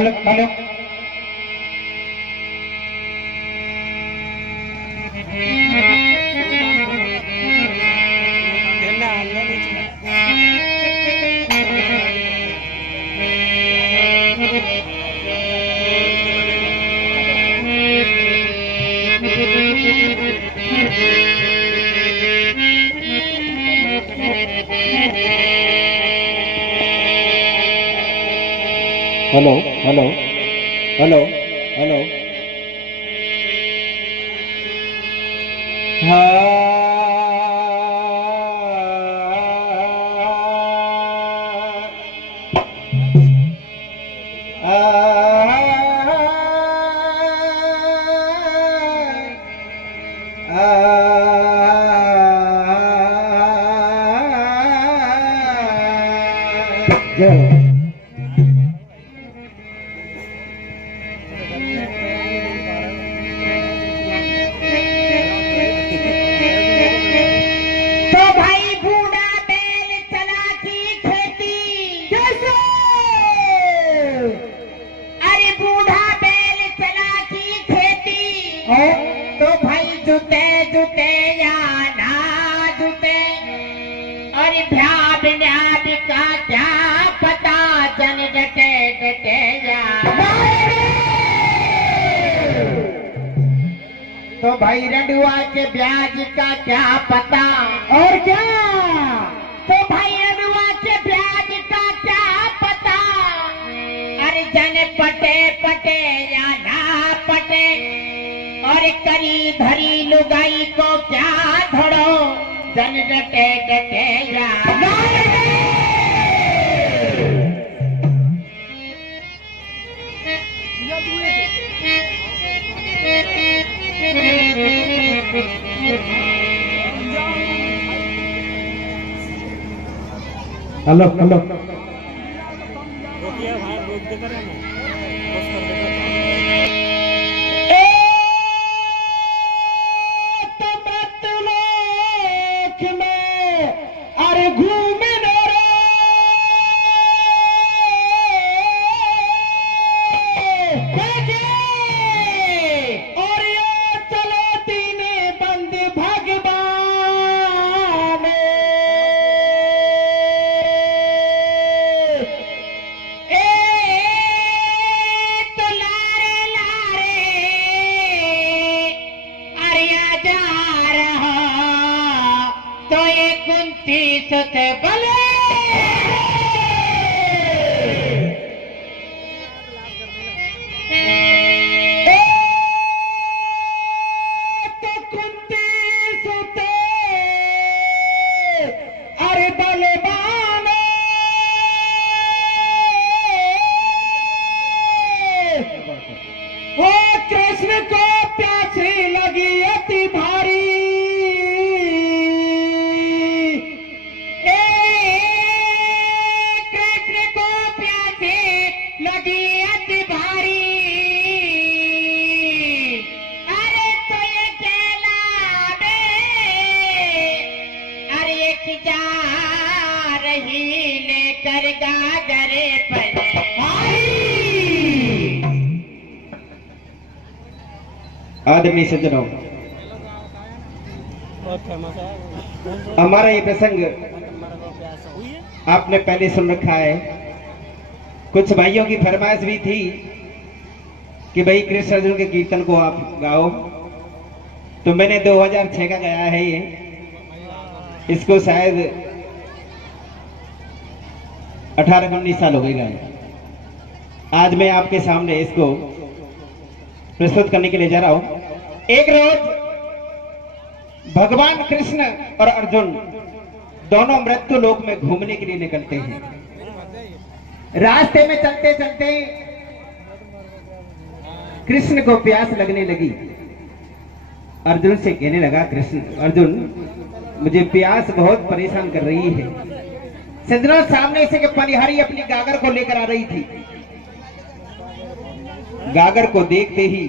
Hello hello hello hello hello hello तो भाई जुते जुते या ना जुते और भ्याब न्याब का क्या पता जन डटे डटे या तो भाई रंडुआ के ब्याज का क्या पता और क्या तो भाई रंडुआ के ब्याज का क्या पता अरे जन पटे पटे या ना पटे और करी धरी लुगाई को क्या धड़ो जन डटे डटे या हेलो हेलो कृष्ण को प्यासी लगी अति भारी कृष्ण को प्यासी लगी अति भारी अरे तो ये केला अरे एक जा रही लेकर गागरे पर आदमी सज्जनों, हमारा ये प्रसंग आपने पहले सुन रखा है। कुछ भाइयों की फरमाइश भी थी कि भाई कृष्ण अर्जुन के कीर्तन को आप गाओ, तो मैंने 2006 का गाया है ये। इसको शायद 18-19 साल हो गए गाए। आज मैं आपके सामने इसको प्रस्तुत करने के लिए जा रहा हूं। एक रोज भगवान कृष्ण और अर्जुन दोनों मृत्यु लोक में घूमने के लिए निकलते हैं। रास्ते में चलते चलते कृष्ण को प्यास लगने लगी। अर्जुन से कहने लगा, कृष्ण अर्जुन मुझे प्यास बहुत परेशान कर रही है। सज्जनों, सामने से पनिहारी अपनी गागर को लेकर आ रही थी। गागर को देखते ही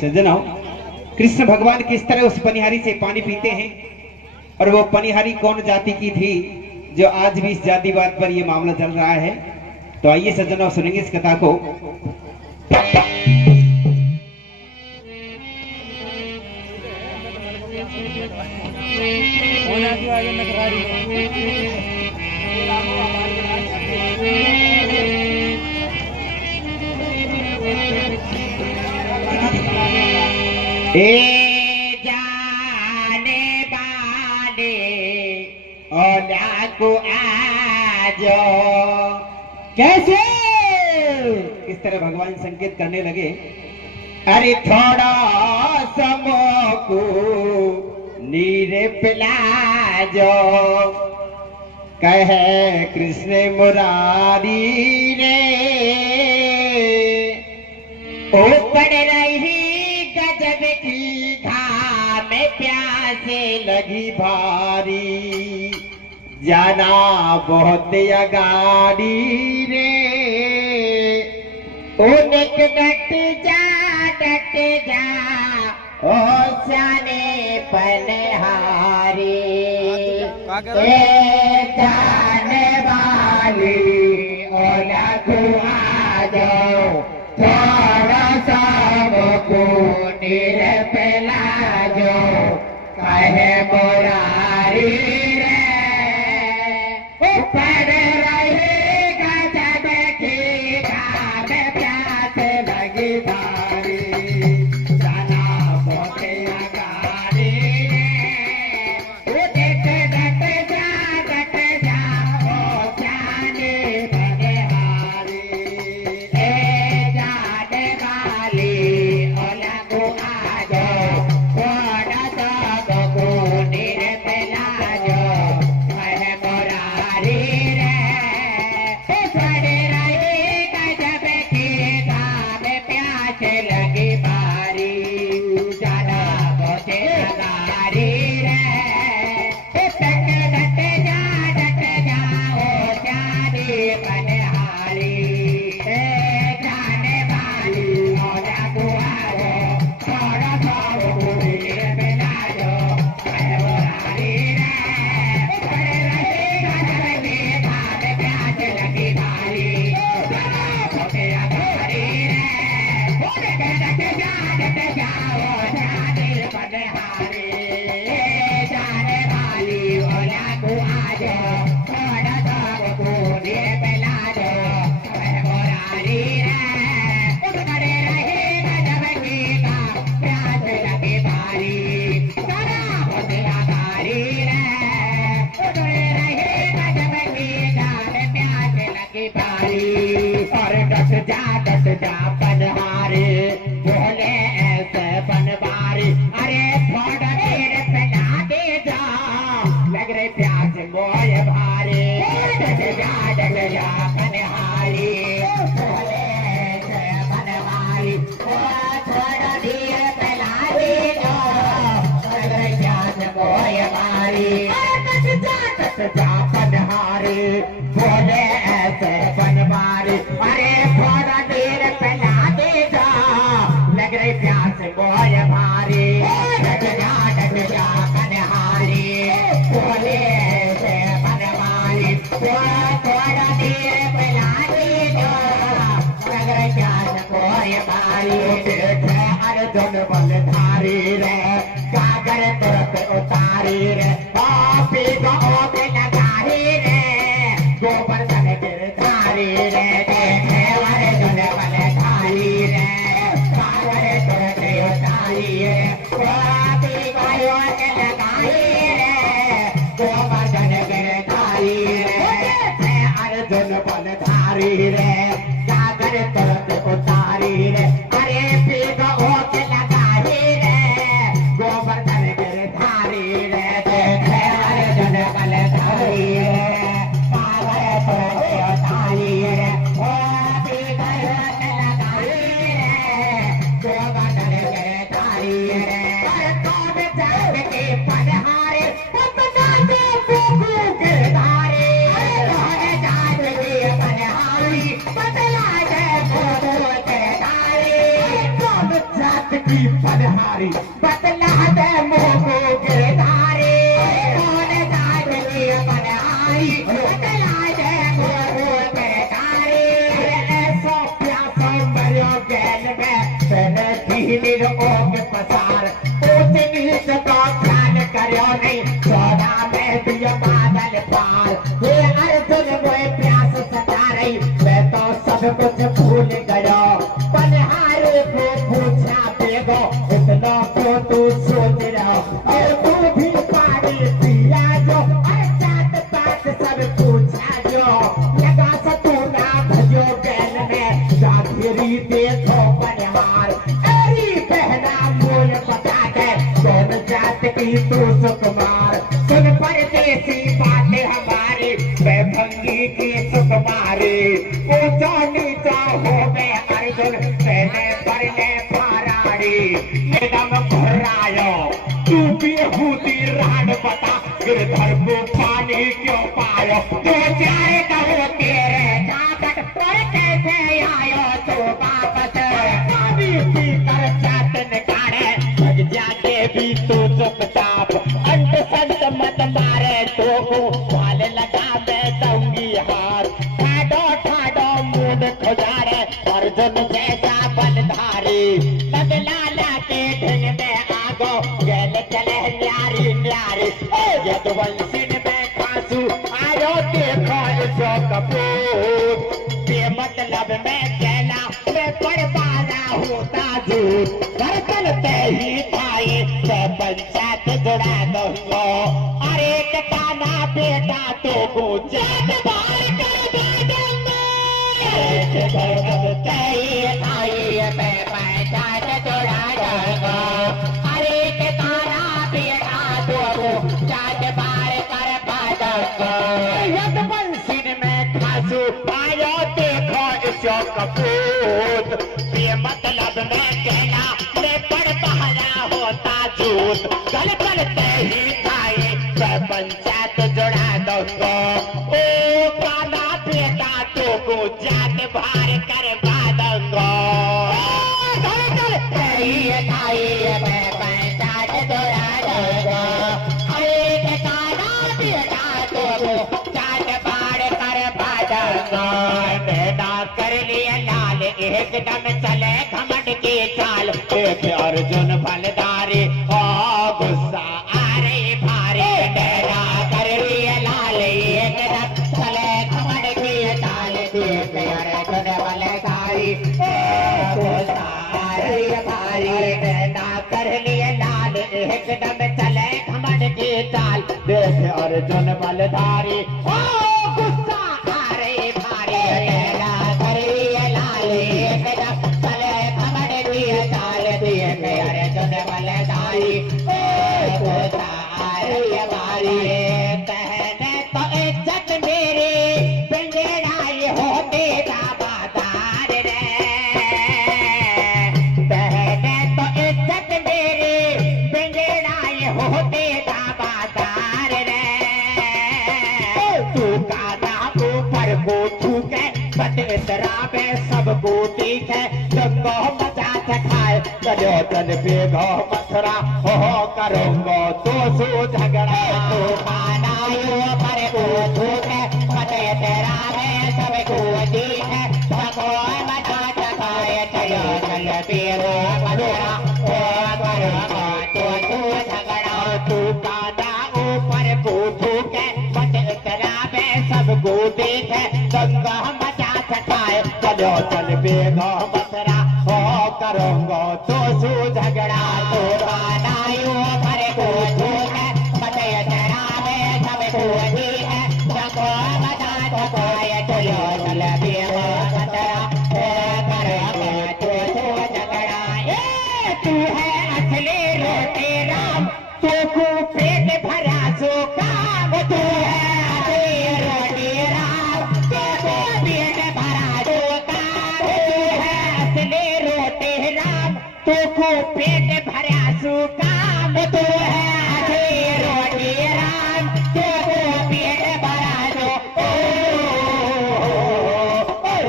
सज्जनों, कृष्ण भगवान किस तरह उस पनिहारी से पानी पीते हैं, और वो पनिहारी कौन जाति की थी जो आज भी इस जातिवाद पर ये मामला चल रहा है। तो तो आइए सज्जनों सुनेंगे इस कथा को। ए जाने वाले औला को आजो। कैसे? इस तरह भगवान संकेत करने लगे। अरे थोड़ा समो को नीरे पिला जो। कहे कृष्ण मुरारी रे ऊपर रही गजब की घाम प्यासे लगी भारी, जाना बहुत अगाड़ी रे। उनक डट जा ओ जाने पनहारी। ए जाने वाली ओला को आ जाओ। थोड़ा सा को नीर पिला जो। कहे मुरारी रे ऊपर रही गजब की घाम प्यास लगी भारी, जाना बहुत अगाड़ी रे। उठक डट जा ओ जाने बनिहारी। ए जाने वाली ओला को आ जाओ। थोड़ा सा को नीर पिला जो। कहे मुरारी रे ऊपर रही गजब की घाम प्यास लगी भारी, जाना बहुत अगाड़ी रे। उठक डट जा ओ जाने बनिहारी। ए जाने वाली ओला को आ जाओ। थोड़ा सा को नीर पिला जो। कहे मुरारी रे ऊपर रही गजब की घाम प्यास लगी भारी, जाना बहुत अगाड़ी रे। उठक डट जा ओ जाने बनिहारी। ए जाने वाली ओला को आ जाओ। थोड़ा सा को नीर पिला जो। कहे मुरारी रे ऊपर रही गजब की घाम प्यास लगी भारी, जाना बहुत अगाड़ी रे। ऊपर रही गजब की घाम प्यास लगी भारी। और डट जा पनहारी बोले ऐसे बनवारी। अरे थोड़ा देर पिला दे जा, लग रही प्यास मोय भारी। डट जा पनहारी बोले ऐसे बनवारी। ओ थोड़ा देर पिला दे जा, लग रही प्यास मोय भारी। डट जा पनहारी बोले ऐसे बनवारी। अरे थोड़ा देर पिला दे जा, लग रही प्यास मोय भारी। डट जा पनहारी बोले ऐसे बनवारी। थोड़ा देर पिला दे जा, लग रही प्यास मोय भारी। देखे अर्जुन बलधारी रे कागर तुरंत उतारी रे। पी गो के लगारी रे गोवर्धन गिरधारी रे। देखे अर्जुन बलधारी रे कागर तुरंत उतारी रे। पी गो के लगारी रे गोवर्धन गिरधारी रे। देखे अर्जुन बलधारी रे कागर तुरंत उतारी रे। अरे पी गो के लगारी रे गोवर्धन गिरधारी रे। देखे अर्जुन बलधारी रे कागर तुरंत उतारी रे। पी गो के लगारी रे गोवर्धन गिरधारी रे। कौन जात के पनहारे बता दे फूकू गिरधारी। कौन जात के पनहारी बतला दे फूकू गिरधारी। कौन जात की पनहारी बतला दे मोको गिरधारी। कौन जात की पनहारी बतला दे मोको गिरधारी। तू सुकुमार। सुन परदेसी बात हमारी, भंगी की सुकुमारी। ऊंचा नीचा हो मैं अर्जुन, मैंने परने फरारी। एकदम घुरायो तू भी हूती रान बता, गिरधर को पानी क्यों पायो। जो चाहे कहो तेरे जागट पर कैसे आयो तू वापस। पानी पी कर चाटन काढ़े, भग जाके भी तू चुपचाप। अंत संत मत मारे तो वाल लगा मैं दूंगी हार। ठाडो ठाडो मूड खुजारे, अर्जुन जैसा बलधारी। बदला लाके ढंग में आगो, गैल चले न्यारी न्यारी। यदुवंशी में खांसू आयो देखो इसो कपूर। बेमतलब में कहना मैं बड़बाजा होता झूठ। घर चलते ही थाई से पंचायत जुड़ा दूंगा। अरे कटाना बेटा तो को जात बार कर दूंगा। घर चलते ही थाई से पंचायत जुड़ा दूंगा। अरे कटाना बेटा तो को जात बार कर दूंगा। यदुवंशी में खांसू आयो देखो इसो कपूत। बेमतलब में कहना मैं बड़बाजा होता झूठ। गल चलते ही थाई से पंचायत जुड़ा दूंगा। ओ काना बेटा तो को जात बाहर करवा दूंगा। गल चलते ही थाई से पंचायत जुड़ा दूंगा। अरे काना बेटा तो को जात बाहर करवा दूंगा। बेटा कर लिया लाल एकदम चले घमंड की चाल। एक अर्जुन फलदारी हो गुस्सा आ रही भारी। बेटा कर लिया लाल एकदम चले घमंड की चाल। एक अर्जुन फलदारी हो गुस्सा आ रही भारी। बेटा कर लिया लाल एकदम चले घमंड की चाल। देख अर्जुन फलदारी हो गुस्सा आ रही भारी। बेटा कर लिया लाल एकदम चले घमंड की चाल। देख अर्जुन फलदारी हो गुस्सा आ रही भारी। कहने तो इज्जत मेरी पिंजड़ाई होते दाबादार रे। कहने तो इज्जत मेरी पिंजड़ाई होते दाबादार रे। तू काना ऊपर को थूके, बटेतरा में सबको ठीक है। गंगो मचा चखाए चलो चल बेगो मथुरा हो करूंगो तो सो झगड़ा। तू काना ऊपर को थूके, बटेतरा में सबको ठीक है। गंगो मचा चखाए चलो चल बेगो मथुरा हो करूंगो तो सो झगड़ा। तू काना ऊपर को थूके, बटेतरा में सबको ठीक है। गंगा मचा सखाए चलो चल बेगो मथुरा हो करूंगो तो सू झगड़ा। तो बानायु भर को थूके, बटेतरा में सबको ठीक है। गंगा मचा सखाए चलो चल बेगो मथुरा हो करूंगो तो सू झगड़ा। तू है असली रोटी राम, तू को पेट भरा सो काम। तू है असली रोटी राम, तू को पेट भरा सो काम। तू है असली रोटी राम, तू को पेट भरा सो काम। तू है असली रोटी राम, तू को पेट भरा सो।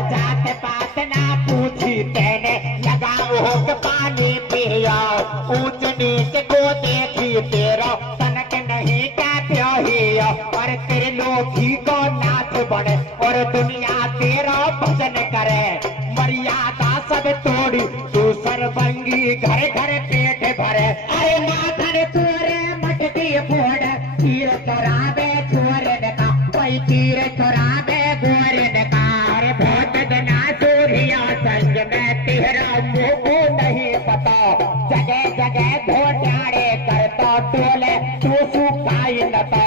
जात पात ना पूछी तेने, लगाओ के पानी पिया। ऊंच नीच को देखी तेरा तनक नहीं क्या प्याहिया। और तेरे लोगी को नाथ बने और दुनिया तेरा भजन करे। मर्यादा सब तोड़ी तू सरबंगी, घर घर पेट भरे। अरे नाथन तोरे मटकी फोड़, तीर चोरावे छोरे का कोई तीर चोरावे गोरे का। अरे बहुत दना सूर्या संग में तेरा मुंह नहीं पता। जगह जगह घोटाड़े करता टोले तू सुखाई नता।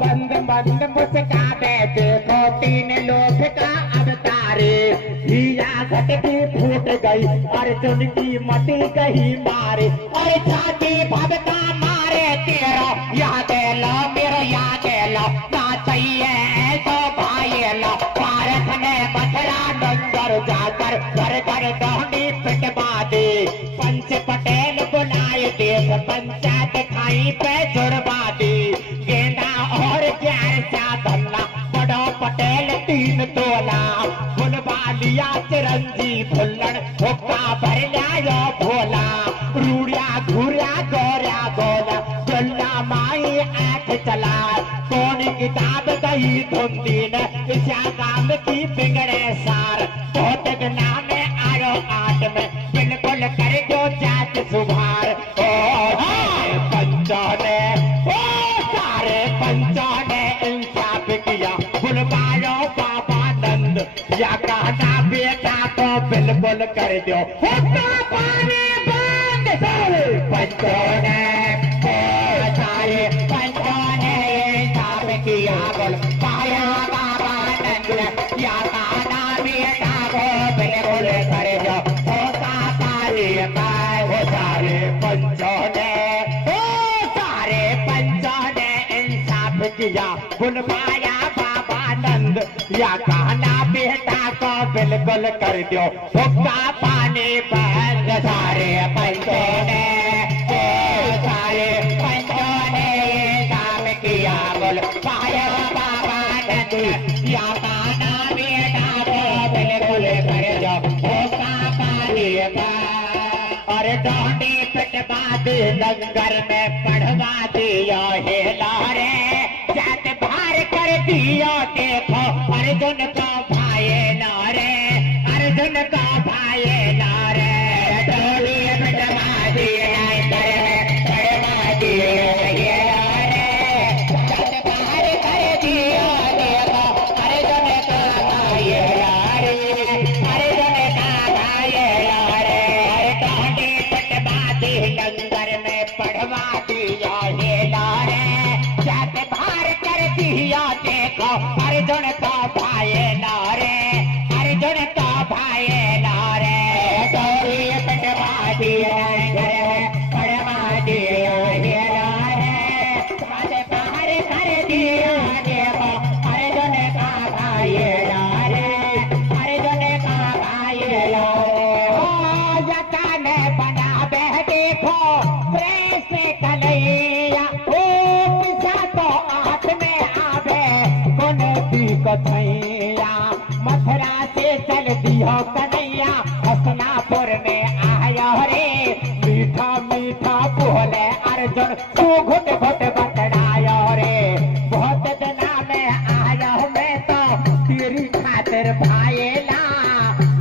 मंद मंद मुस्काने देखो तीन लोग का अवतारे। हिया घटती फूट गई अर्जुन की मटी कहीं मारे। और छाती भगता मार सारे तेरा याद लो मेरो याद लो ना चाहिए तो भाई लो भारत ने मथुरा नंदर जाकर घर घर दौड़ी पिटवा दे पंच पटेल बुलाए देश पंचायत खाई पे जुड़वा दे गेंदा और ग्यार सा धन्ना बड़ो पटेल 3 तोला बुलवा लिया चिरंजी भुल्लड़ हुक्का भर लायो भोला रूड़िया घूरिया गौरिया गोला गोला माई आंख चला कौन किताब गई धुंधी ने इसा काम की बिगड़े सार बहुत नाम आयो आठ में बिल्कुल कर दो जात सुधार ओ पंचों ने ओ सारे पंचों ने इंसाफ किया बुलवायो बाबा नंद या कहना बेटा तो बिल्कुल कर दो हुक्का पानी बंद सारे पंचों ने सारे पंचों ने इंसाफ किया बुलवाया बाबा नंद या कहना बेटा को बिल्कुल कर दो हुक्का पानी बंद वो सारे पंचों ने सारे पंचों ने इंसाफ किया बुलवाया बाबा नंद या कहना बेटा को बिल्कुल कर दो हुक्का पानी बंद सारे पंचों ने सारे पंचों ने इंसाफ किया बुलवाया बाबा नंद या कहना बेटा को बिल्कुल कर दो हुक्का पानी बंद और डोंडी पिटवा दी लंगर में पढ़वा दिया हेला रे जात भार कर दिया देखो अर्जुन का भाई नारे अर्जुन का भाई नारे डोंडी पिटवा दिया लंगर में पढ़वा दिया हेला रे जात भार कर दिया देखो अर्जुन का भाई नारे अर्जुन का भाई नारे डोंडी लंगर में पढ़वा दिया हेला रे जात भार कर दिया देखो अर्जुन का भाई नारे अर्जुन का भाई नारे डोरी पटवा दिया लंगर में पढ़वा दिया हेला रे जात भार कर दिया देखो अर्जुन का भाई नारे अर्जुन का भाई नारे जकान बना देखो प्रेस कलैया ओ पिसा तो हाथ में आवे कौन दी कथैया मथुरा से चल दियो कन्हैया हसनापुर में आया रे मीठा मीठा बोले अर्जुन तू घुट घुट बतड़ायो रे बहुत दिना में आया मैं तो तेरी खातिर भाईला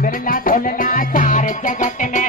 मिलना धुलना सारे जगत में